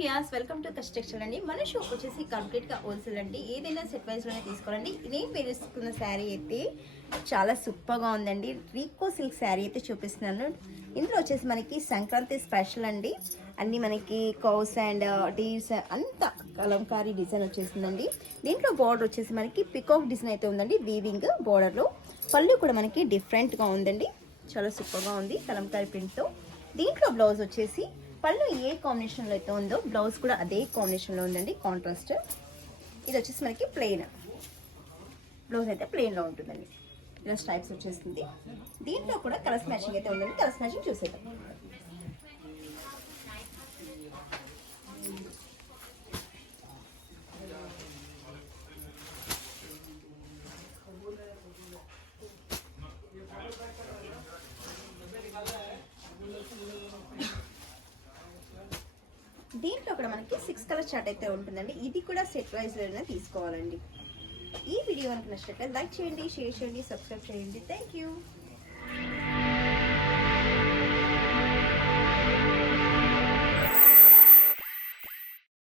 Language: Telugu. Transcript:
వ్యాస్ వెల్కమ్ టు కస్టెక్షన్ అండి. మన షాప్ వచ్చేసి కంప్లీట్గా హోల్సేల్ అండి. ఏదైనా సెట్ వైజ్లోనే తీసుకోవాలండి. నేను వేసుకున్న శారీ అయితే చాలా సూపర్గా ఉందండి. రీకో సిల్క్ శారీ అయితే చూపిస్తున్నాను. ఇందులో వచ్చేసి మనకి సంక్రాంతి స్పెషల్ అండి. అన్నీ మనకి కౌస్ అండ్ డీర్స్ అంతా కలంకారీ డిజైన్ వచ్చేసిందండి. దీంట్లో బార్డర్ వచ్చేసి మనకి పికాక్ డిజైన్ అయితే ఉందండి. వీవింగ్ బార్డర్లో పళ్ళు కూడా మనకి డిఫరెంట్గా ఉందండి. చాలా సూపర్గా ఉంది కలంకారీ ప్రింట్తో. దీంట్లో బ్లౌజ్ వచ్చేసి పళ్ళు ఏ కాంబినేషన్లో అయితే ఉందో బ్లౌజ్ కూడా అదే కాంబినేషన్లో ఉందండి. కాంట్రాస్ట్ ఇది వచ్చేసి మనకి ప్లెయిన్ బ్లౌజ్ అయితే ప్లెయిన్లో ఉంటుందండి. ఇలా స్ట్రైప్స్ వచ్చేస్తుంది. దీంట్లో కూడా కలర్స్ మ్యాచింగ్ అయితే ఉందండి. కలర్స్ మ్యాచింగ్ చూసేద్దాం. దీంట్లో కూడా మనకి 6 కలర్ చార్ట్ అయితే ఉంటుందండి. ఇది కూడా సెట్ వైజ్లోనే తీసుకోవాలండి. ఈ వీడియో కనుక నచ్చినట్లయితే లైక్ చేయండి, షేర్ చేయండి, సబ్స్క్రైబ్ చేయండి. Thank you.